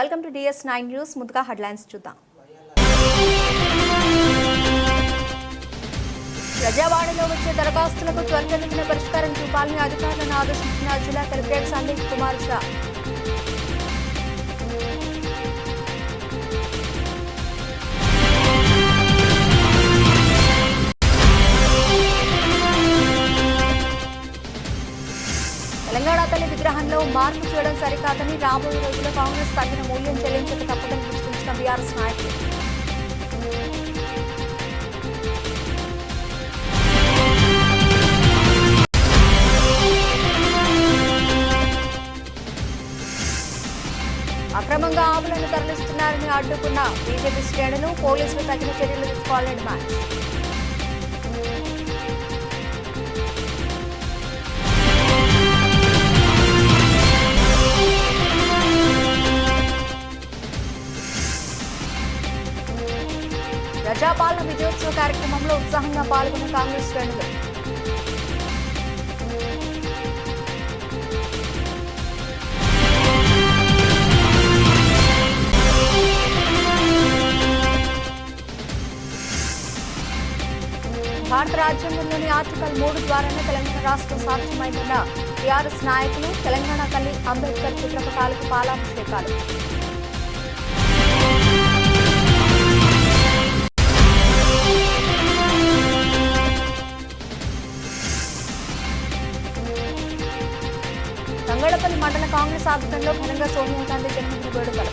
Welcome to DS9 news. ముందుగా headlines చూద్దాం. ప్రజావాణిలో వచ్చే దరఖాస్తులకు త్వరితగతిన పరిష్కారం చూపాలని అధికారులను ఆదేశించిన జిల్లా కలెక్టర్ సందీప్ కుమార్ ఝా. తెలంగాణ తల్లి విగ్రహంలో మార్పు చేయడం సరికాదని, రాబోయే రోజుల్లో కాంగ్రెస్ తగిన మూల్యం చెల్లించక తప్పదని హెచ్చరించిన బీఆర్ఎస్ నాయకులు. అక్రమంగా ఆవులను తరలిస్తున్నారని అడ్డుకున్న బీజేపీ శ్రేణులు, పోలీసులు తగిన చర్యలు తీసుకోవాలని డిమాండ్. ప్రజాపాలన విజయోత్సవ కార్యక్రమంలో ఉత్సాహంగా పాల్గొన్న కాంగ్రెస్ శ్రేణులు. భారత రాజ్యాంగంలోని ఆర్టికల్ 3 ద్వారానే తెలంగాణ రాష్ట్రం సాధ్యమైందన్న టీఆర్ఎస్ నాయకులు. తెలంగాణ తల్లి అంబేద్కర్ చిత్రపటాలకు పాలాభిషేకాలు. తంగళ్లపల్లి మండల కాంగ్రెస్ ఆధ్వర్యంలో ఘనంగా సోనియా గాంధీ జన్మదిన వేడుకలు.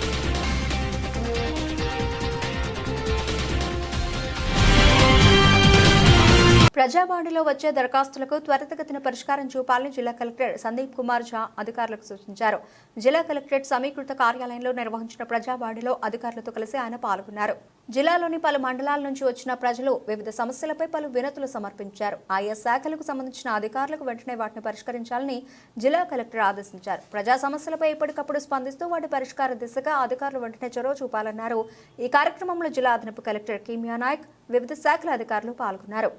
ప్రజావాణిలో వచ్చే దరఖాస్తులకు త్వరితగతిన పరిష్కారం చూపాలని జిల్లా కలెక్టర్ సందీప్ కుమార్ ఝా అధికారులకు సూచించారు. జిల్లా కలెక్టరేట్ సమీకృత కార్యాలయంలో నిర్వహించిన ప్రజావాణిలో అధికారులతో కలిసి ఆయన పాల్గొన్నారు. జిల్లాలోని పలు మండలాల నుంచి వచ్చిన ప్రజలు వివిధ సమస్యలపై పలు వినతులు సమర్పించారు. ఆయా శాఖలకు సంబంధించిన అధికారులకు వెంటనే వాటిని పరిష్కరించాలని జిల్లా కలెక్టర్ ఆదేశించారు. ప్రజా సమస్యలపై ఎప్పటికప్పుడు స్పందిస్తూ వాటి పరిష్కార దిశగా అధికారులు వెంటనే చొరవ చూపాలన్నారు. ఈ కార్యక్రమంలో జిల్లా అదనపు కలెక్టర్ కీమియా నాయక్, వివిధ శాఖల అధికారులు పాల్గొన్నారు.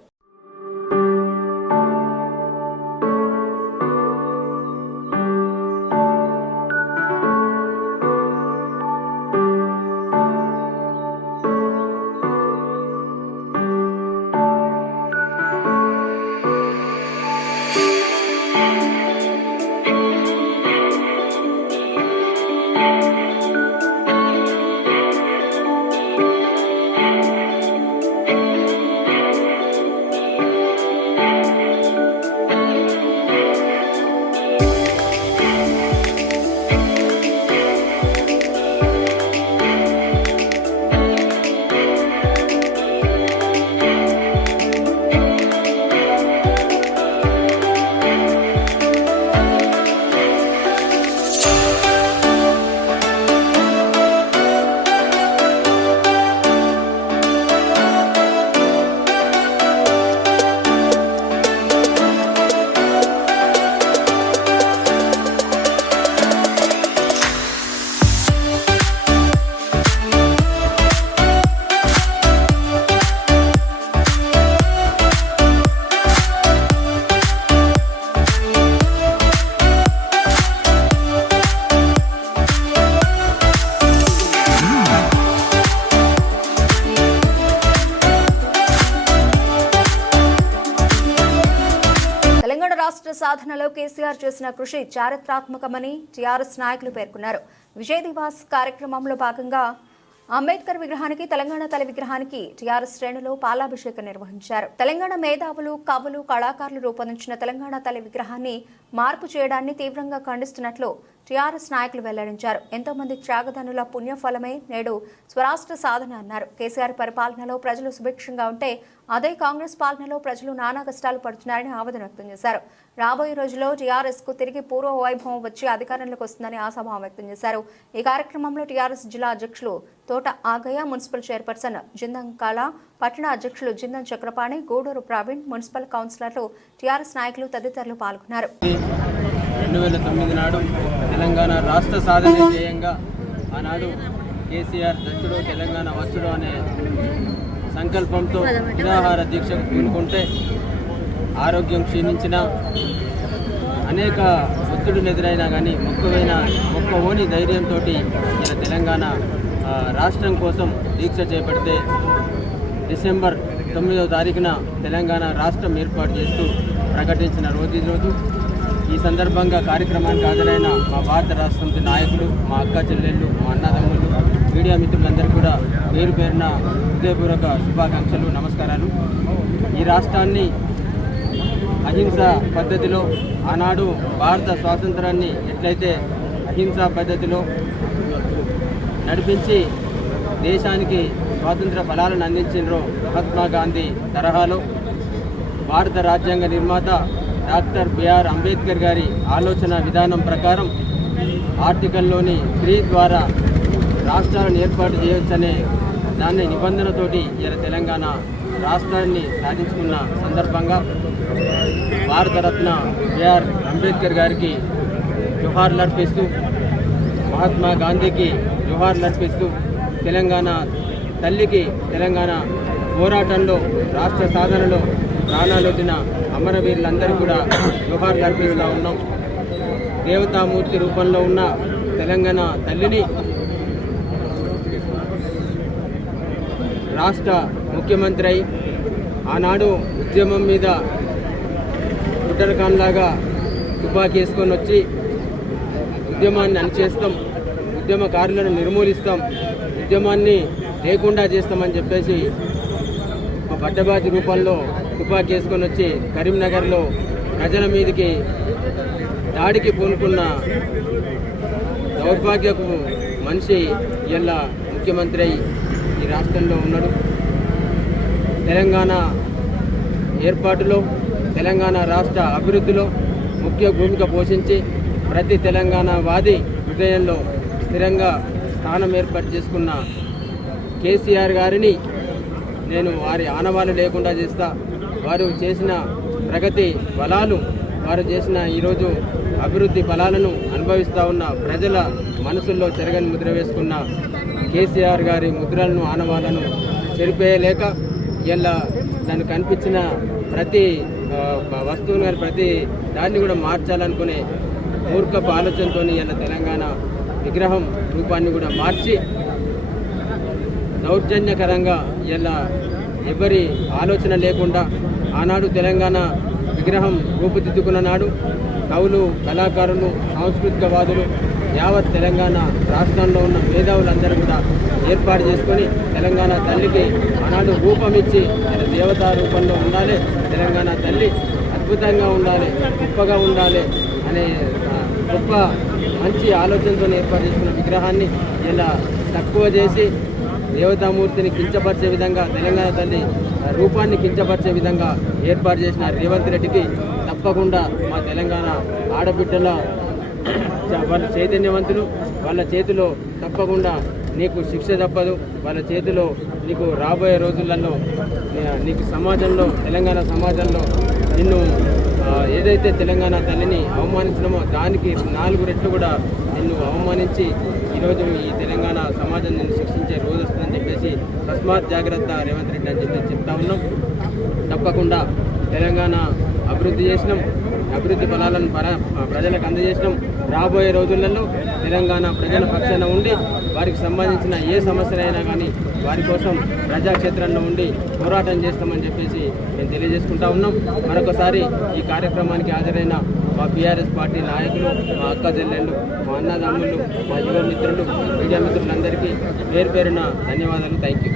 రాష్ట్ర సాధనలో కేసీఆర్ చేసిన కృషి చారిత్రాత్మకమని టీఆర్ఎస్ నాయకులు పేర్కొన్నారు. విజయ్ దివాస్ కార్యక్రమంలో భాగంగా అంబేద్కర్ విగ్రహానికి, తెలంగాణ తల్లి విగ్రహానికి టీఆర్ఎస్ శ్రేణులు పాలాభిషేకం నిర్వహించారు. తెలంగాణ మేధావులు, కవులు, కళాకారులు రూపొందించిన తెలంగాణ తల్లి విగ్రహాన్ని మార్పు చేయడాన్ని తీవ్రంగా ఖండిస్తున్నట్లు టీఆర్ఎస్ నాయకులు వెల్లడించారు. ఎంతో మంది త్యాగదానుల పుణ్యఫలమే నేడు స్వరాష్ట్ర సాధన అన్నారు. కేసీఆర్ పరిపాలనలో ప్రజలు సుభిక్షంగా ఉంటే అదే కాంగ్రెస్ పాలనలో ప్రజలు నానా కష్టాలు పడుతున్నారని ఆవేదన వ్యక్తం చేశారు. రాబోయే రోజుల్లో టీఆర్ఎస్ కు తిరిగి పూర్వ వైభవం వచ్చి అధికారంలోకి వస్తుందని ఆశాభావం వ్యక్తం చేశారు. ఈ కార్యక్రమంలో టీఆర్ఎస్ జిల్లా అధ్యక్షులు తోట ఆగయ్య, మున్సిపల్ చైర్పర్సన్ జిందం కాళ, పట్టణ అధ్యక్షులు జిందం చక్రపాణి, గూడూరు ప్రవీణ్, మున్సిపల్ కౌన్సిలర్లు, టీఆర్ఎస్ నాయకులు తదితరులు పాల్గొన్నారు. 2009 నాడు తెలంగాణ రాష్ట్ర సాధన ధ్యేయంగా ఆనాడు కేసీఆర్ దక్షుడు తెలంగాణ వచ్చుడు అనే సంకల్పంతో నిరాహార దీక్షకు పూనుకుంటే ఆరోగ్యం క్షీణించిన అనేక ఒత్తిడులు ఎదురైనా కానీ మొక్కవోని ధైర్యంతో ఇలా తెలంగాణ రాష్ట్రం కోసం దీక్ష చేపడితే డిసెంబర్ 9వ తారీఖున తెలంగాణ రాష్ట్రం ఏర్పాటు చేస్తూ ప్రకటించిన రోజు. ఈ సందర్భంగా కార్యక్రమానికి హాజరైన మా భారత రాష్ట్ర సమితి నాయకులు, మా అక్క చెల్లెళ్ళు, మా అన్నదమ్ములు, మీడియా మిత్రులందరూ కూడా పేరు పేరున హృదయపూర్వక శుభాకాంక్షలు, నమస్కారాలు. ఈ రాష్ట్రాన్ని అహింస పద్ధతిలో ఆనాడు భారత స్వాతంత్రాన్ని ఎట్లయితే అహింసా పద్ధతిలో నడిపించి దేశానికి స్వాతంత్ర ఫలాలను అందించినరో మహాత్మా గాంధీ తరహాలో భారత రాజ్యాంగ నిర్మాత డాక్టర్ బిఆర్ అంబేద్కర్ గారి ఆలోచన విధానం ప్రకారం ఆర్టికల్లోని 3 ద్వారా రాష్ట్రాలను ఏర్పాటు చేయవచ్చనే దాని నిబంధనతోటి ఇలా తెలంగాణ రాష్ట్రాన్ని సాధించుకున్న సందర్భంగా భారతరత్న బిఆర్ అంబేద్కర్ గారికి జోహార్లు అర్పిస్తూ, మహాత్మా గాంధీకి జోహార్లు అర్పిస్తూ, తెలంగాణ తల్లికి తెలంగాణ పోరాటంలో రాష్ట్ర సాధనలో ప్రాణాలొడ్డిన అమరవీరులందరూ కూడా జోహార్లు అర్పిస్తూ ఉన్నాం. దేవతామూర్తి రూపంలో ఉన్న తెలంగాణ తల్లిని రాష్ట్ర ముఖ్యమంత్రి అయి ఆనాడు ఉద్యమం మీద గుడ్డరకాన్లాగా తుపాకీ వేసుకొని వచ్చి ఉద్యమాన్ని అణిచేస్తాం, ఉద్యమకారులను నిర్మూలిస్తాం, ఉద్యమాన్ని లేకుండా చేస్తామని చెప్పేసి ఒక బట్టబాజీ రూపంలో తుపాకీ వేసుకొని వచ్చి కరీంనగర్లో ప్రజల మీదకి దాడికి పూనుకున్న దౌర్భాగ్యపు మనిషి ఇలా ముఖ్యమంత్రి అయి ఈ రాష్ట్రంలో ఉన్నాడు. తెలంగాణ ఏర్పాటులో, తెలంగాణ రాష్ట్ర అభివృద్ధిలో ముఖ్య భూమిక పోషించి ప్రతి తెలంగాణ వాది హృదయంలో స్థిరంగా స్థానం ఏర్పాటు చేసుకున్న కేసీఆర్ గారిని నేను వారి ఆనవాళ్ళు లేకుండా చేస్తా. వారు చేసిన ప్రగతి ఫలాలు, వారు చేసిన ఈరోజు అభివృద్ధి ఫలాలను అనుభవిస్తూ ఉన్న ప్రజల మనసుల్లో చెరగని ముద్ర వేసుకున్న కేసీఆర్ గారి ముద్రలను, ఆనవాళ్ళను చెరిపేయలేక ఇలా దాన్ని కనిపించిన ప్రతి వస్తువును కానీ ప్రతి దాన్ని కూడా మార్చాలనుకునే మూర్ఖపు ఆలోచనతో ఇలా తెలంగాణ విగ్రహం రూపాన్ని కూడా మార్చి దౌర్జన్యకరంగా ఇలా ఎవరి ఆలోచన లేకుండా ఆనాడు తెలంగాణ విగ్రహం రూపుదిద్దుకున్న నాడు కవులు, కళాకారులు, సాంస్కృతికవాదులు యావత్ తెలంగాణ రాష్ట్రంలో ఉన్న మేధావులందరూ కూడా ఏర్పాటు చేసుకొని తెలంగాణ తల్లికి ఆనాడు రూపమిచ్చి దేవతా రూపంలో ఉండాలి, తెలంగాణ తల్లి అద్భుతంగా ఉండాలి, గొప్పగా ఉండాలి అనే గొప్ప మంచి ఆలోచనతో ఏర్పాటు చేసుకున్న విగ్రహాన్ని ఇలా తక్కువ చేసి దేవతామూర్తిని కించపరిచే విధంగా, తెలంగాణ తల్లి రూపాన్ని కించపరిచే విధంగా ఏర్పాటు చేసిన రేవంత్ రెడ్డికి తప్పకుండా మా తెలంగాణ ఆడబిడ్డల వాళ్ళ చైతన్యవంతులు, వాళ్ళ చేతిలో తప్పకుండా నీకు శిక్ష తప్పదు, వాళ్ళ చేతిలో నీకు రాబోయే రోజులలో నీకు సమాజంలో, తెలంగాణ సమాజంలో నిన్ను ఏదైతే తెలంగాణ తల్లిని అవమానించడమో దానికి 4 రెట్లు కూడా నిన్ను అవమానించి ఈరోజు ఈ తెలంగాణ సమాజం నిన్ను శిక్షించే రోజు వస్తుందని చెప్పేసి తస్మాత్ జాగ్రత్త రేవంత్ రెడ్డి అని చెప్పేసి చెప్తా ఉన్నాం. తప్పకుండా తెలంగాణ అభివృద్ధి చేసినాం, అభివృద్ధి ఫలాలను ప్రజలకు అందజేసినాం. రాబోయే రోజులలో తెలంగాణ ప్రజల పక్షాన ఉండి వారికి సంబంధించిన ఏ సమస్యలైనా కానీ వారి కోసం ప్రజాక్షేత్రంలో ఉండి పోరాటం చేస్తామని చెప్పేసి మేము తెలియజేసుకుంటా ఉన్నాం. మరొకసారి ఈ కార్యక్రమానికి హాజరైన మా బీఆర్ఎస్ పార్టీ నాయకులు, మా అక్క చెల్లెళ్ళు, మా అన్నదమ్ములు, మా యువ మిత్రులు, మీడియా మిత్రులందరికీ పేరు పేరున ధన్యవాదాలు. Thank you.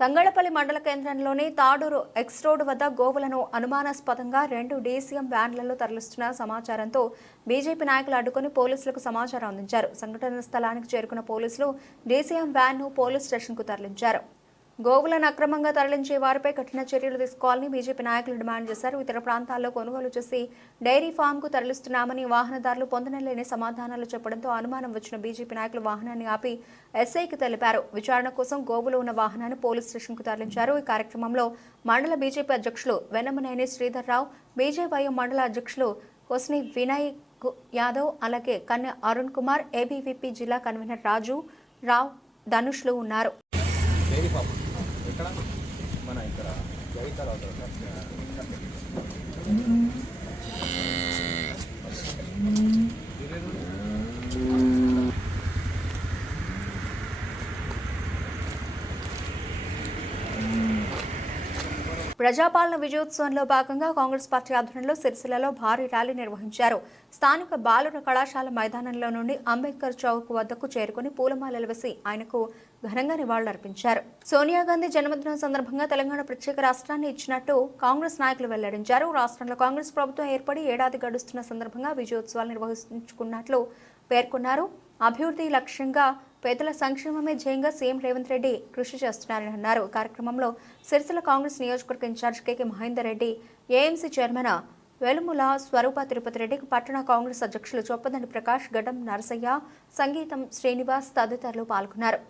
తంగళపల్లి మండల కేంద్రంలోని తాడూరు ఎక్స్ రోడ్ వద్ద గోవులను అనుమానాస్పదంగా 2 డీసీఎం వ్యాన్లలో తరలిస్తున్న సమాచారంతో బీజేపీ నాయకులు అడ్డుకుని పోలీసులకు సమాచారం అందించారు. సంఘటన స్థలానికి చేరుకున్న పోలీసులు డీసీఎం వ్యాన్ను పోలీస్ స్టేషన్కు తరలించారు. గోవులను అక్రమంగా తరలించే వారిపై కఠిన చర్యలు తీసుకోవాలని బీజేపీ నాయకులు డిమాండ్ చేశారు. ఇతర ప్రాంతాల్లో కొనుగోలు చేసి డైరీ ఫామ్కు తరలిస్తున్నామని వాహనదారులు పొందనలేని సమాధానాలు చెప్పడంతో అనుమానం వచ్చిన బీజేపీ నాయకులు వాహనాన్ని ఆపి ఎస్ఐకి తెలిపారు. విచారణ కోసం గోవులు ఉన్న వాహనాన్ని పోలీస్ స్టేషన్కు తరలించారు. ఈ కార్యక్రమంలో మండల బీజేపీ అధ్యక్షులు వెన్నమనేని శ్రీధర్రావు, బీజేవైఎం మండల అధ్యక్షులు కొస్ని వినయ్ యాదవ్, అలాగే కన్య అరుణ్ కుమార్, ఏబీవీపీ జిల్లా కన్వీనర్ రాజు రావు, ధనుష్లు ఉన్నారు. ప్రజాపాలన విజయోత్సవంలో భాగంగా కాంగ్రెస్ పార్టీ ఆధ్వర్యంలో సిరిసిల్లలో భారీ ర్యాలీ నిర్వహించారు. స్థానిక బాలుర కళాశాల మైదానంలో నుండి అంబేద్కర్ చౌక్ వద్దకు చేరుకుని పూలమాలలు వేసి ఆయనకు ఘనంగా నివాళులర్పించారు. సోనియా గాంధీ జన్మదినం సందర్భంగా తెలంగాణ ప్రత్యేక రాష్ట్రాన్ని ఇచ్చినట్టు కాంగ్రెస్ నాయకులు వెల్లడించారు. రాష్ట్రంలో కాంగ్రెస్ ప్రభుత్వం ఏర్పడి ఏడాది గడుస్తున్న సందర్భంగా విజయోత్సవాలు నిర్వహించుకున్నట్లు పేర్కొన్నారు. అభివృద్ధి లక్ష్యంగా పేదల సంక్షేమమే ధ్యేయంగా సీఎం రేవంత్ రెడ్డి కృషి చేస్తున్నారని అన్నారు. కార్యక్రమంలో సిరిసిల్ల కాంగ్రెస్ నియోజకవర్గ ఇన్ఛార్జ్ కేకే మహేందర్ రెడ్డి, ఏఎంసీ చైర్మన్ వెలుముల స్వరూప తిరుపతి రెడ్డి, పట్టణ కాంగ్రెస్ అధ్యక్షులు చొప్పదండి ప్రకాష్, గడ్డం నరసయ్య, సంగీతం శ్రీనివాస్ తదితరులు పాల్గొన్నారు.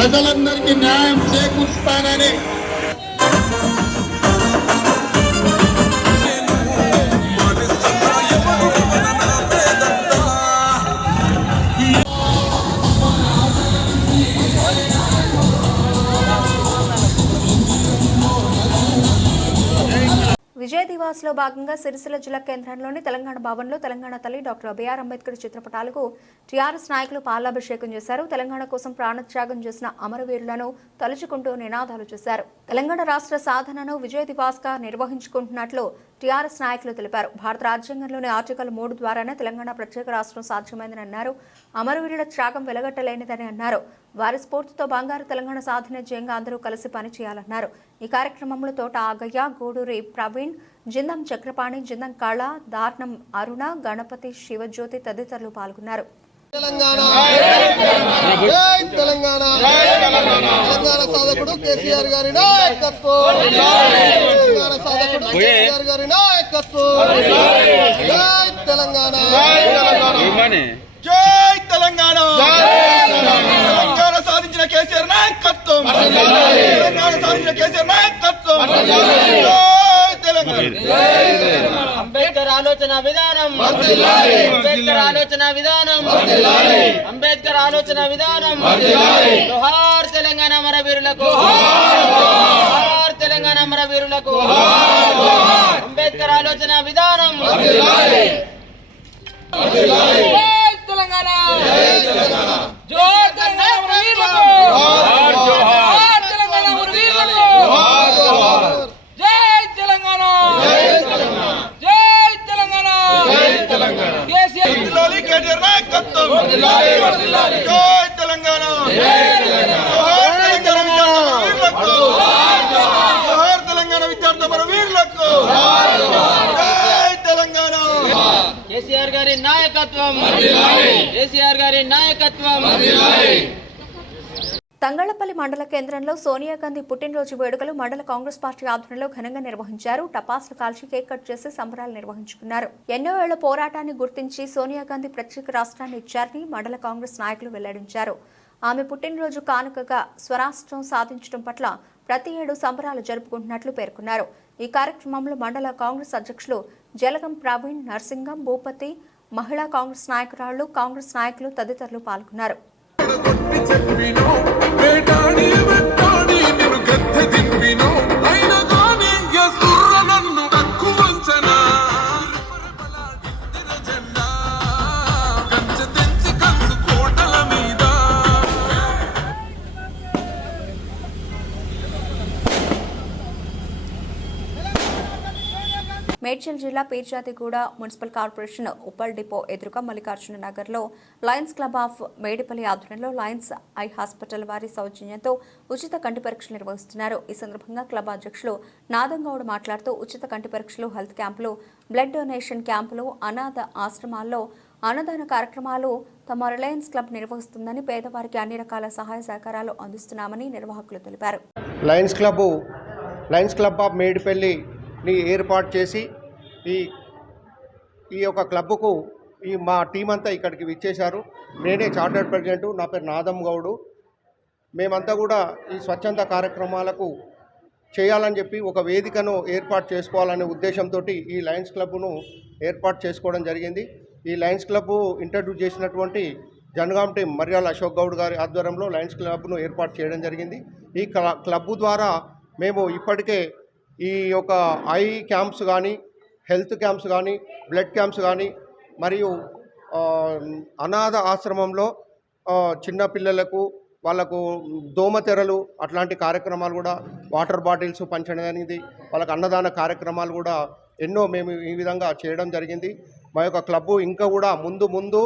ప్రజలందరికీ న్యాయం చేకూరుస్తానని విజయ దివాస్ లో భాగంగా సిరిసిల్ల జిల్లా కేంద్రంలోని తెలంగాణ భవన్లో తెలంగాణ తల్లి డాక్టర్ బిఆర్ అంబేద్కర్ చిత్రపటాలకు టీఆర్ఎస్ నాయకులు పాలాభిషేకం చేశారు. తెలంగాణ కోసం ప్రాణత్యాగం చేసిన అమరవీరులను తలుచుకుంటూ నినాదాలు చేశారు. తెలంగాణ రాష్ట్ర సాధనను విజయ దివాస్ గా నిర్వహించుకుంటున్నట్లు టీఆర్ఎస్ నాయకులు తెలిపారు. భారత రాజ్యాంగంలోని ఆర్టికల్ 3 ద్వారానే తెలంగాణ ప్రత్యేక రాష్ట్రం సాధ్యమైందని అన్నారు. అమరవీరుల త్యాగం వెలగట్టలేనిదని అన్నారు. వారి స్ఫూర్తితో బంగారు తెలంగాణ సాధన ధ్యేయంగా అందరూ కలిసి పనిచేయాలన్నారు. ఈ కార్యక్రమంలో తోట ఆగయ్య, గూడూరి ప్రవీణ్, జిందం చక్రపాణి, జిందం కళ, దార్నం అరుణ, గణపతి, శివజ్యోతి తదితరులు పాల్గొన్నారు. తెలంగాణ తెలంగాణ తెలంగాణ సాధకుడు కేసీఆర్ గారి నాయకత్వం, తెలంగాణ సాధకుడు కేసీఆర్ గారి నాయకత్వం. జై తెలంగాణ, జై తెలంగాణ, తెలంగాణ సాధించిన కేసీఆర్ నాయకత్వం, తెలంగాణ సాధించిన కేసీఆర్ నాయకత్వం. అంబేద్కర్ ఆలోచన విధానం, అంబేద్కర్ ఆలోచన విధానం, అంబేద్కర్ ఆలోచన విధానం. జోహార్ తెలంగాణ అమరవీరులకు, జోహార్ తెలంగాణ అమరవీరులకు. అంబేద్కర్ ఆలోచన విధానం. తెలంగాణ, జోహార్ తెలంగాణ అమరవీరులకు, జోహార్ తెలంగాణ అమరవీరులకు. జై తెలంగాణ, జై తెలంగాణ, జై తెలంగాణ. కేసీఆర్ నాయకత్వం, జై తెలంగాణ, జోహార్ తెలంగాణ విద్యార్థి అమరవీరులకు. జై తెలంగాణ. కేసీఆర్ గారి నాయకత్వం, కేసీఆర్ గారి నాయకత్వం. తంగళ్లపల్లి మండల కేంద్రంలో సోనియా గాంధీ పుట్టినరోజు వేడుకలు మండల కాంగ్రెస్ పార్టీ ఆధ్వర్యంలో ఘనంగా నిర్వహించారు. టపాసులు కాల్చి కేక్ కట్ చేసి సంబరాలు నిర్వహించుకున్నారు. ఎన్నో ఏళ్ల పోరాటాన్ని గుర్తించి సోనియా గాంధీ ప్రత్యేక రాష్ట్రాన్ని ఇచ్చారని మండల కాంగ్రెస్ నాయకులు వెల్లడించారు. ఆమె పుట్టినరోజు కానుకగా స్వరాష్ట్రం సాధించడం పట్ల ప్రతి ఏడు సంబరాలు జరుపుకుంటున్నట్లు పేర్కొన్నారు. ఈ కార్యక్రమంలో మండల కాంగ్రెస్ అధ్యక్షులు జలగం ప్రవీణ్, నర్సింగం, భూపతి, మహిళా కాంగ్రెస్ నాయకురాళ్లు, కాంగ్రెస్ నాయకులు తదితరులు పాల్గొన్నారు. మేడ్చల్ జిల్లా Peerzadiguda municipal corporation Uppal depot ఎదురుగా మల్లికార్జున నగర్లో లయన్స్ క్లబ్ ఆఫ్ మేడిపల్లి ఆధ్వర్యంలో లయన్స్ ఐ హాస్పిటల్ వారి సౌజన్యంతో ఉచిత కంటి పరీక్షలు నిర్వహిస్తున్నారు. ఈ సందర్భంగా క్లబ్ అధ్యక్షులు నాదంగౌడ్ మాట్లాడుతూ ఉచిత కంటి పరీక్షలు, హెల్త్ క్యాంపులు, బ్లడ్ డొనేషన్ క్యాంపులు, అనాథ ఆశ్రమాల్లో అన్నదాన కార్యక్రమాలు తమ రిలయన్స్ క్లబ్ నిర్వహిస్తుందని, పేదవారికి అన్ని రకాల సహాయ సహకారాలు అందిస్తున్నామని నిర్వాహకులు తెలిపారు. లయన్స్ క్లబ్ ఆఫ్ మేడిపల్లిని ఏర్పాటు చేసి ఈ యొక్క క్లబ్కు మా టీం అంతా ఇక్కడికి విచ్చేశారు. నేనే చార్టర్డ్ ప్రెసిడెంట్, నా పేరు నాదం గౌడు. మేమంతా కూడా ఈ స్వచ్ఛంద కార్యక్రమాలకు చేయాలని చెప్పి ఒక వేదికను ఏర్పాటు చేసుకోవాలనే ఉద్దేశంతో ఈ లయన్స్ క్లబ్ను ఏర్పాటు చేసుకోవడం జరిగింది. ఈ లయన్స్ క్లబ్ ఇంట్రడ్యూస్ చేసినటువంటి జనగాం టీం మర్యాల అశోక్ గౌడ్ గారి ఆధ్వర్యంలో లయన్స్ క్లబ్ను ఏర్పాటు చేయడం జరిగింది. ఈ క్లబ్ ద్వారా మేము ఇప్పటికే ఈ యొక్క ఐ క్యాంప్స్ కానీ, హెల్త్ క్యాంప్స్ కానీ, బ్లడ్ క్యాంప్స్ కానీ, మరియు అనాథ ఆశ్రమంలో చిన్న పిల్లలకు వాళ్ళకు దోమతెరలు అట్లాంటి కార్యక్రమాలు కూడా, వాటర్ బాటిల్స్ పంచడం అనేది, వాళ్ళకు అన్నదాన కార్యక్రమాలు కూడా ఎన్నో మేము ఈ విధంగా చేయడం జరిగింది. మా యొక్క క్లబ్బు ఇంకా కూడా ముందు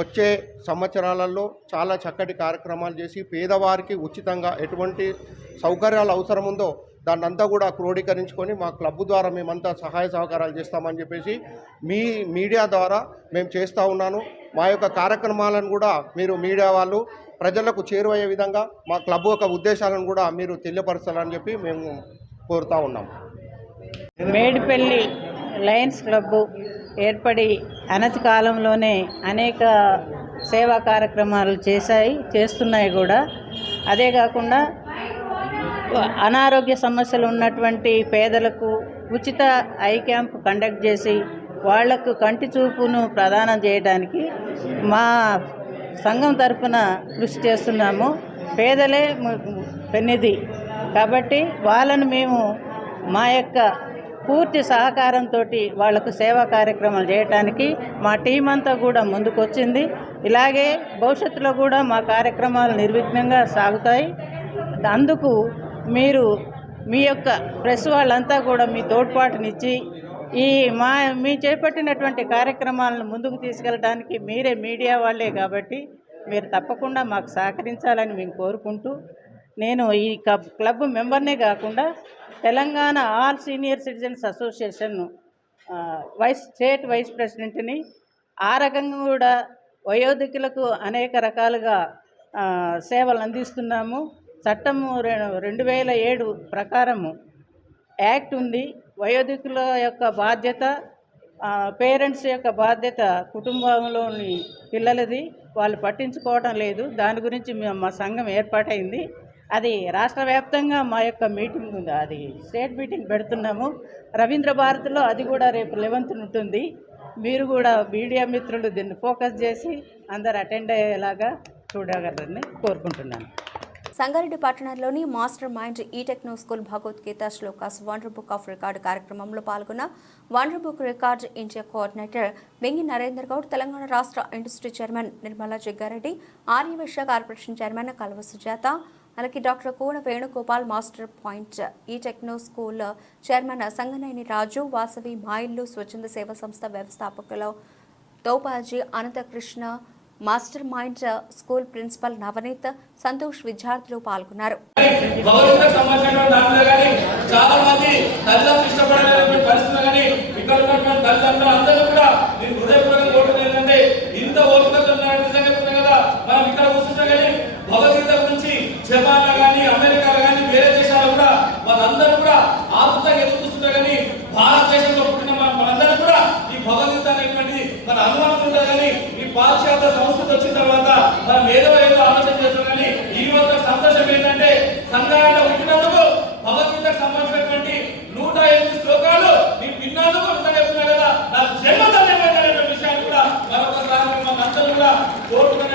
వచ్చే సంవత్సరాలలో చాలా చక్కటి కార్యక్రమాలు చేసి పేదవారికి ఉచితంగా ఎటువంటి సౌకర్యాలు అవసరం ఉందో దాన్నంతా కూడా క్రోడీకరించుకొని మా క్లబ్ ద్వారా మేమంతా సహాయ సహకారాలు చేస్తామని చెప్పేసి మీ మీడియా ద్వారా మేము చేస్తూ ఉన్నాను. మా యొక్క కార్యక్రమాలను కూడా మీరు మీడియా వాళ్ళు ప్రజలకు చేరువయ్యే విధంగా మా క్లబ్ యొక్క ఉద్దేశాలను కూడా మీరు తెలియపరచాలని చెప్పి మేము కోరుతూ ఉన్నాం. మేడిపల్లి లయన్స్ క్లబ్ ఏర్పడి అనతి కాలంలోనే అనేక సేవా కార్యక్రమాలు చేస్తున్నాయి కూడా. అదే కాకుండా అనారోగ్య సమస్యలు ఉన్నటువంటి పేదలకు ఉచిత ఐ క్యాంప్ కండక్ట్ చేసి వాళ్లకు కంటి చూపును ప్రదానం చేయడానికి మా సంఘం తరఫున కృషి చేస్తున్నాము. పేదలే పెన్నిది కాబట్టి వాళ్ళను మేము మా యొక్క పూర్తి సహకారంతో వాళ్లకు సేవా కార్యక్రమాలు చేయడానికి మా టీం అంతా కూడా ముందుకొచ్చింది. ఇలాగే భవిష్యత్తులో కూడా మా కార్యక్రమాలు నిర్విఘ్నంగా సాగుతాయి. అందుకు మీరు మీ యొక్క ప్రెస్ వాళ్ళంతా కూడా మీ తోడ్పాటునిచ్చి మీ చేపట్టినటువంటి కార్యక్రమాలను ముందుకు తీసుకెళ్ళడానికి మీరే మీడియా వాళ్ళే కాబట్టి మీరు తప్పకుండా మాకు సహకరించాలని మేము కోరుకుంటూ, నేను ఈ క్లబ్ మెంబర్నే కాకుండా Telangana all senior citizens association state vice ప్రెసిడెంట్ని. ఆ రకంగా కూడా వయోధికులకు అనేక రకాలుగా సేవలు అందిస్తున్నాము. చట్టము 2007 ప్రకారము యాక్ట్ ఉంది. వయోధికుల యొక్క బాధ్యత, పేరెంట్స్ యొక్క బాధ్యత కుటుంబంలోని పిల్లలది, వాళ్ళు పట్టించుకోవడం లేదు. దాని గురించి మా సంఘం ఏర్పాటైంది. అది రాష్ట్ర వ్యాప్తంగా మా యొక్క మీటింగ్ ఉంది, అది స్టేట్ మీటింగ్ పెడుతున్నాము. రవీంద్ర భారతిలో అది కూడా రేపు 11th ఉంటుంది. మీరు కూడా మీడియా మిత్రులు దీన్ని ఫోకస్ చేసి అందరు అటెండ్ అయ్యేలాగా చూడగలరని కోరుకుంటున్నాను. సంగారెడ్డి పట్టణంలోని master mind e techno school Bhagavad Gita shlokas wonder book of record కార్యక్రమంలో పాల్గొన్న wonder book record India coordinator Vengi Narender Goud, Telangana రాష్ట్ర industry chairman Nirmala Jaggareddy, Arya Vaishya corporation chairman Kalva Sujatha, అలాగే doctor Koona Venugopal, master point e techno school chairman Sanganeni Raju, Vasavi Maa Illu స్వచ్ఛంద సేవా సంస్థ వ్యవస్థాపకులు Topaji Anantakrishna, master mind school principal Navneet, Santosh విద్యార్థులు పాల్గొన్నారు. భగవద్గీత గురించి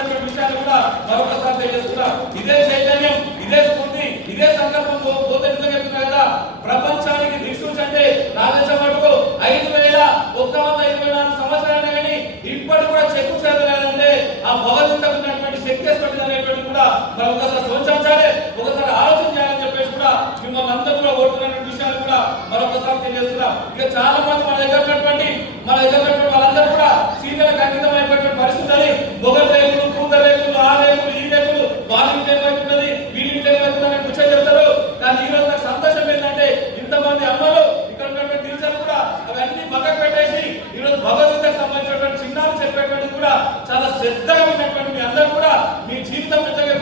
చేసినటువంటి విషయాన్ని కూడా మరొకసారి తెలియజేస్తున్నా. ఇదే చైతన్యం, ఇదే స్ఫూర్తి, ఇదే సంకల్పం పోతే చెప్తున్నా కదా, ప్రపంచానికి దిక్సూచి అంటే నాకు తెలిసిన మటుకు 5,124 సంవత్సరాలు కానీ ఇప్పటి కూడా చెక్కు చేతలేదంటే ఆ భగవంతుడికి ఉన్నటువంటి శక్తి అనేటువంటి కూడా మనం ఒకసారి సోచించాలి, ఒకసారి ఆలోచన చేయాలని చెప్పేసి కూడా మిమ్మల్ని అందరూ కూడా ఓడుతున్న విషయాలు కూడా మరొకసారి తెలియజేస్తున్నా. ఇక చాలా మంది మన దగ్గర ఉన్నటువంటి వాళ్ళందరూ కూడా సీనియర్లకు అంకితం అయిపోయిన పరిస్థితి అని మొగల్ రేకులు, కూత రేకులు, ఆ రేకులు, ఈ రేకులు, వాళ్ళ ఇంట్లో ఏమవుతున్నది, వీళ్ళ ఇంట్లో ఏమవుతుందని కూర్చొని చెప్తారు. కానీ ఈ రోజు నాకు సంతోషం ఏంటంటే ఇంతమంది అమ్మలు ఇక్కడ ఉన్నటువంటి టీచర్లు కూడా అవన్నీ పక్కకు పెట్టేసి ఈ రోజు భగవద్గీతకు సంబంధించినటువంటి చిన్నాలు చెప్పేటువంటి కూడా చాలా శ్రద్ధగా ఉన్నటువంటి మీ అందరూ కూడా మీ జీవితం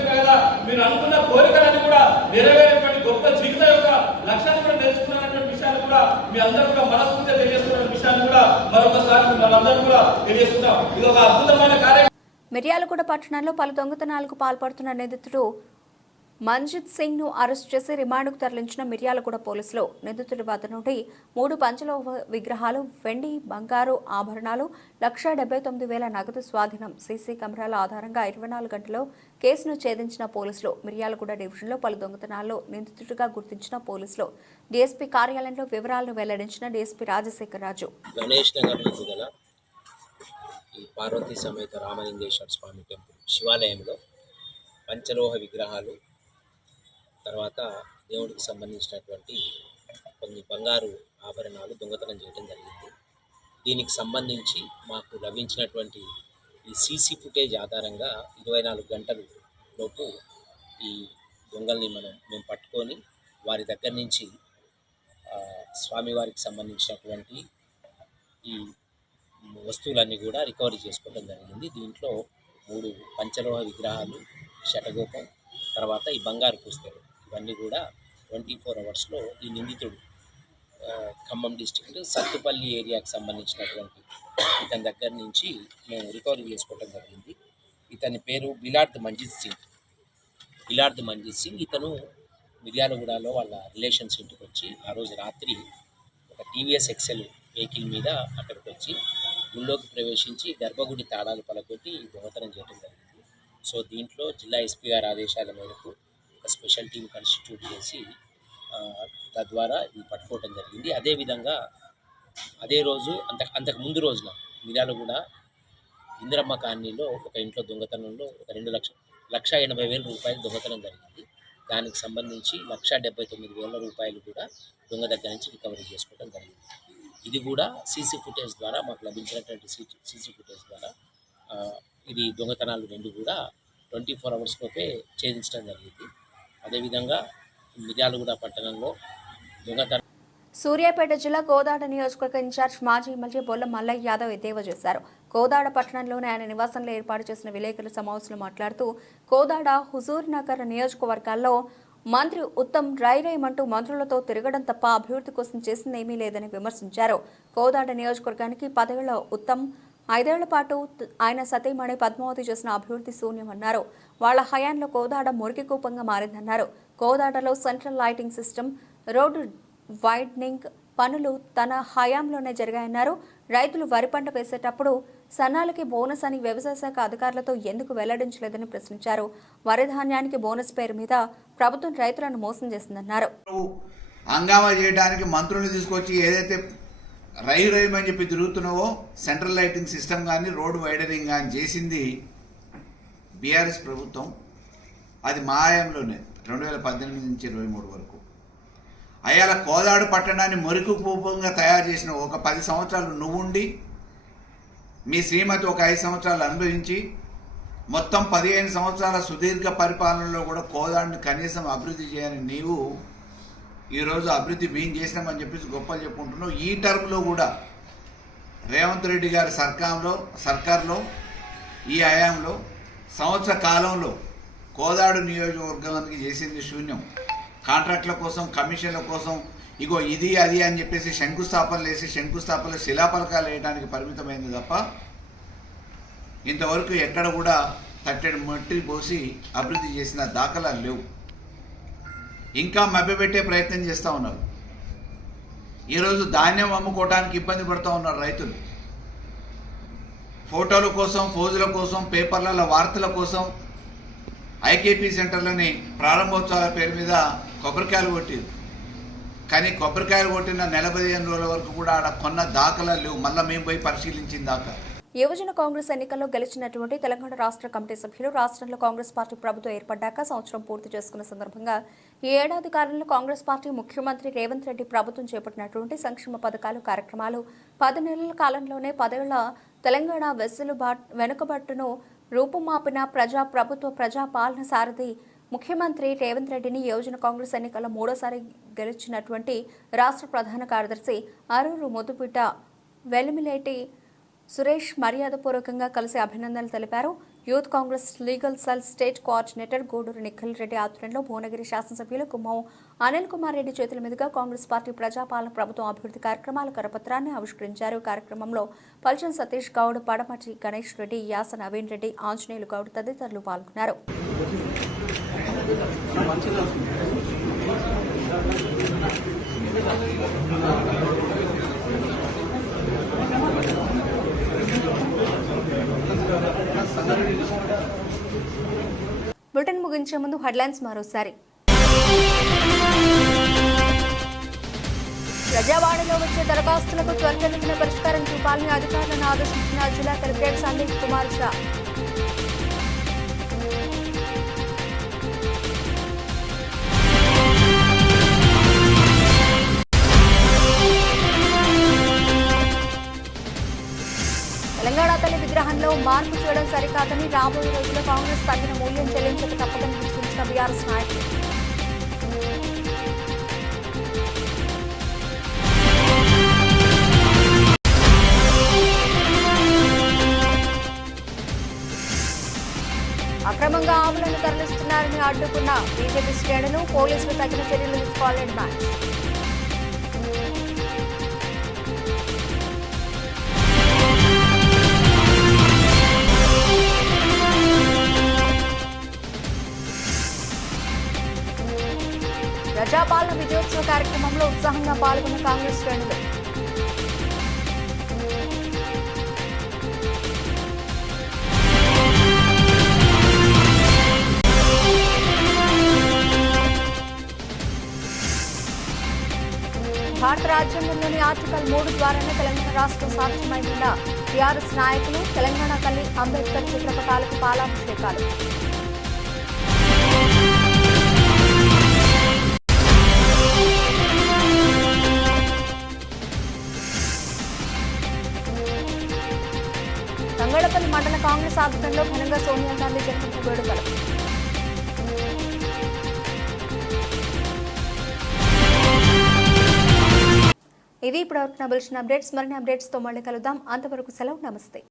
కదా మీరు అనుకున్న కోరికలను కూడా నెరవేరేటువంటి గొప్ప జీవితం యొక్క లక్ష్యాన్ని కూడా నేర్చుకున్నటువంటి విషయాన్ని కూడా మీ అందరూ కూడా మనస్ఫూర్తిగా తెలియజేస్తున్న విషయాన్ని కూడా మరొకసారి మనందరూ కూడా తెలియజేస్తున్నాం. ఇది ఒక అద్భుతమైన కార్యక్రమం. మిర్యాలగూడ పట్టణంలో పలు దొంగతనాలకు పాల్పడుతున్న నిందితుడు మంజిత్ సింగ్ ను అరెస్ట్ చేసి రిమాండ్కు తరలించిన మిర్యాలగూడ పోలీసులు నిందితుడి వద్ద నుండి 3 పంచలోహ విగ్రహాలు, వెండి, బంగారు ఆభరణాలు, 1,79,000 నగదు స్వాధీనం. సీసీ కెమెరాల ఆధారంగా 24 గంటల్లో కేసును ఛేదించిన పోలీసులు. మిర్యాలగూడ డివిజన్లో పలు దొంగతనాల్లో నిందితుడిగా గుర్తించిన పోలీసులు. డీఎస్పీ కార్యాలయంలో వివరాలను వెల్లడించిన డీఎస్పీ రాజశేఖర్ రాజు. గణేష్ నగర్ నందు గల ఈ పార్వతీ సమేత రామలింగేశ్వర స్వామి టెంపుల్ శివాలయంలో పంచలోహ విగ్రహాలు, తర్వాత దేవుడికి సంబంధించినటువంటి కొన్ని బంగారు ఆభరణాలు దొంగతనం చేయడం జరిగింది. దీనికి సంబంధించి మాకు లభించినటువంటి ఈ సీసీ ఫుటేజ్ ఆధారంగా 24 గంటల లోపు ఈ దొంగల్ని మేము పట్టుకొని వారి దగ్గర నుంచి స్వామివారికి సంబంధించినటువంటి ఈ వస్తువులన్నీ కూడా రికవరీ చేసుకోవడం జరిగింది. దీంట్లో 3 పంచలోహ విగ్రహాలు, శటగోపం, తర్వాత ఈ బంగారు పుస్తకం, ఇవన్నీ కూడా 24 అవర్స్లో ఈ నిందితుడు ఖమ్మం డిస్ట్రిక్ట్ సత్తుపల్లి ఏరియాకి సంబంధించినటువంటి ఇతని దగ్గర నుంచి మేము రికవరీ చేసుకోవడం జరిగింది. ఇతని పేరు బిలార్ద్ మంజిత్ సింగ్. ఇతను మిర్యాలగూడలో వాళ్ళ రిలేషన్స్ ఇంటికి వచ్చి ఆ రోజు రాత్రి ఒక టీవీఎస్ ఎక్సెల్ వెహికల్ మీద అక్కడికి వచ్చి గుళ్ళోకి ప్రవేశించి గర్భగుడి తాళాలు పలకొట్టి దొంగతనం చేయడం జరిగింది. సో దీంట్లో జిల్లా ఎస్పీ గారి ఆదేశాల మేరకు ఒక స్పెషల్ టీం కాన్స్టిట్యూట్ చేసి తద్వారా ఇది పట్టుకోవడం జరిగింది. అదేవిధంగా అదే రోజు అంతకు ముందు రోజున మిర్యాలగూడ ఇందిరమ్మ కాలనీలో ఒక ఇంట్లో దొంగతనంలో ఒక 2,80,000 రూపాయలు దొంగతనం జరిగింది. దానికి సంబంధించి 1,79,000 రూపాయలు కూడా దొంగ దగ్గర నుంచి రికవరీ చేసుకోవడం జరిగింది. ఇది కూడా సీసీ ఫుటేజ్ ద్వారా మాకు లభించినటువంటి సీసీ ఫుటేజ్ ద్వారా ఇది దొంగతనాలు 2 కూడా 24 అవర్స్లోపే ఛేదించడం జరిగింది. అదేవిధంగా మిర్యాలగూడ పట్టణంలో దొంగతనం. సూర్యాపేట జిల్లా కోదాడ నియోజకవర్గ ఇన్ఛార్జ్ మాజీ ఎమ్మెల్యే బొల్ల మల్లయ్య యాదవ్ ఎద్దేవా చేశారు. కోదాడ పట్టణంలోని ఆయన నివాసంలో ఏర్పాటు చేసిన విలేకరుల సమావేశంలో మాట్లాడుతూ కోదాడ, హుజూర్ నగర్ నియోజకవర్గాల్లో మంత్రి ఉత్తమ్ రైరేమంటూ మంత్రులతో తిరగడం తప్ప అభివృద్ధి కోసం చేసిందేమీ లేదని విమర్శించారు. కోదాడ నియోజకవర్గానికి 10 ఏళ్ల ఉత్తమ్ 5 ఏళ్ల పాటు ఆయన సతీమణి పద్మావతి చేసిన అభివృద్ధి శూన్యమన్నారు. వాళ్ల హయాంలో కోదాడ మురికి కూపంగా మారిందన్నారు. కోదాడలో central lighting system, road widening పనులు తన హయాంలోనే జరిగాయన్నారు. రైతులు వరి పంట వేసేటప్పుడు సన్నాలకి బోనస్ అని వ్యవసాయ శాఖ అధికారులతో ఎందుకు వెల్లడించలేదని ప్రశ్నించారు. వరి ధాన్యానికి బోనస్ పేరు మీద ప్రభుత్వం రైతులను మోసం చేసిందన్నారు. హంగామా చేయడానికి మంత్రులు తీసుకొచ్చి ఏదైతే రైమని చెప్పి తిరుగుతున్నావో సెంట్రల్ లైటింగ్ సిస్టమ్ కానీ రోడ్డు వైడరింగ్ కానీ చేసింది బీఆర్ఎస్ ప్రభుత్వం. అది మా హయాంలోనే 2018 నుంచి 23 వరకు. అయ్యాల కోదాడు పట్టణాన్ని మురికి కూపంగా తయారు చేసిన ఒక 10 సంవత్సరాలు నువ్వుండి, మీ శ్రీమతి ఒక 5 సంవత్సరాలు అనుభవించి, మొత్తం 15 సంవత్సరాల సుదీర్ఘ పరిపాలనలో కూడా కోదాడిని కనీసం అభివృద్ధి చేయని నీవు ఈరోజు అభివృద్ధి మేము చేసినామని చెప్పేసి గొప్పలు చెప్పుకుంటున్నావు. ఈ టర్మ్లో కూడా రేవంత్ రెడ్డి గారి సర్కార్లో ఈ హయాంలో సంవత్సర కాలంలో కోదాడు నియోజకవర్గానికి చేసింది శూన్యం. కాంట్రాక్టుల కోసం, కమిషన్ల కోసం, ఇగో ఇది అది అని చెప్పేసి శంకుస్థాపనలు శిలాపలకాలు వేయడానికి పరిమితమైంది తప్ప ఇంతవరకు ఎక్కడ కూడా తట్టెడు మట్టి పోసి అభివృద్ధి చేసిన దాఖలాలు లేవు. ఇంకా మభ్యపెట్టే ప్రయత్నం చేస్తూ ఉన్నారు. ఈరోజు ధాన్యం అమ్ముకోవడానికి ఇబ్బంది పడుతూ ఉన్నారు రైతులు. ఫోటోల కోసం, ఫోజుల కోసం, పేపర్లలో వార్తల కోసం ఐకేపీ సెంటర్లని ప్రారంభోత్సవాల పేరు మీద కొబ్బరికాయలు కొట్టింది. కానీ కొబ్బరికాయలు కొట్టిన 15 రోజుల వరకు కూడా ఆడ కొన్న దాఖలాలు లేవు. మళ్ళీ మేము పోయి పరిశీలించిన దాకా. యువజన కాంగ్రెస్ ఎన్నికల్లో గెలిచినటువంటి తెలంగాణ రాష్ట్ర కమిటీ సభ్యులు రాష్ట్రంలో కాంగ్రెస్ పార్టీ ప్రభుత్వం ఏర్పడ్డాక సంవత్సరం పూర్తి చేసుకున్న సందర్భంగా ఈ ఏడాది కాలంలో కాంగ్రెస్ పార్టీ ముఖ్యమంత్రి రేవంత్ రెడ్డి ప్రభుత్వం చేపట్టినటువంటి సంక్షేమ పథకాలు, కార్యక్రమాలు 10 నెలల కాలంలోనే 10 ఏళ్ల తెలంగాణ వెనుకబట్టును రూపుమాపిన ప్రజా పాలన సారథి ముఖ్యమంత్రి రేవంత్ రెడ్డిని యువజన కాంగ్రెస్ ఎన్నికల్లో 3వ గెలిచినటువంటి రాష్ట్ర ప్రధాన కార్యదర్శి అరూరు ముద్దుబిడ్డ వెలిమిలేటి సురేష్ మర్యాదపూర్వకంగా కలిసి అభినందనలు తెలిపారు. Youth Congress legal cell state coordinator Guduru Nikhil Reddy ఆధ్వర్యంలో భువనగిరి శాసనసభ్యులు కుమ్మం అనిల్ కుమార్ రెడ్డి చేతుల మీదుగా కాంగ్రెస్ పార్టీ ప్రజాపాలన ప్రభుత్వం అభివృద్ధి కార్యక్రమాల కరపత్రాన్ని ఆవిష్కరించారు. కార్యక్రమంలో పల్చన్ సతీష్ గౌడ్, పడమటి గణేష్ రెడ్డి, యాస నవీన్ రెడ్డి, ఆంజనేయులు గౌడ్ తదితరులు పాల్గొన్నారు. బులెటిన్ ముగించే ముందు హెడ్లైన్స్ మరోసారి. ప్రజావాణిలో వచ్చే దరఖాస్తులకు త్వరితగతిన పరిష్కారం చూపాలని అధికారులను ఆదేశించిన జిల్లా కలెక్టర్ సందీప్ కుమార్ షా. తెలంగాణ తల్లి విగ్రహంలో మార్పు చేయడం సరికాదని, రాబోయే రోజుల్లో కాంగ్రెస్ తగిన మూల్యం చెల్లించక తప్పదని హెచ్చరించిన బీఆర్ఎస్ నాయకులు. అక్రమంగా ఆవులను తరలిస్తున్నారని అడ్డుకున్న బీజేపీ శ్రేణులు, పోలీసులు తగిన చర్యలు తీసుకోవాలని డిమాండ్. ప్రజాపాలన విజయోత్సవ కార్యక్రమంలో ఉత్సాహంగా పాల్గొన్న కాంగ్రెస్ శ్రేణులు. భారత రాజ్యాంగంలోని ఆర్టికల్ 3 ద్వారానే తెలంగాణ రాష్ట్రం సాధ్యమైందన్న టీఆర్ఎస్ నాయకులు. తెలంగాణ తల్లి అంబేద్కర్ చిత్రపటాలకు పాలాభిషేకాలు. తంగడపల్లి మండల కాంగ్రెస్ ఆధ్వర్యంలో ఘనంగా సోనియా గాంధీ జన్మదిన వేడుకలు. ఇవి ఇప్పటివరకు నా బులెటిన్ అప్డేట్స్. మరిన్ని అప్డేట్స్తో మళ్ళీ కలుద్దాం. అంతవరకు సెలవు. నమస్తే.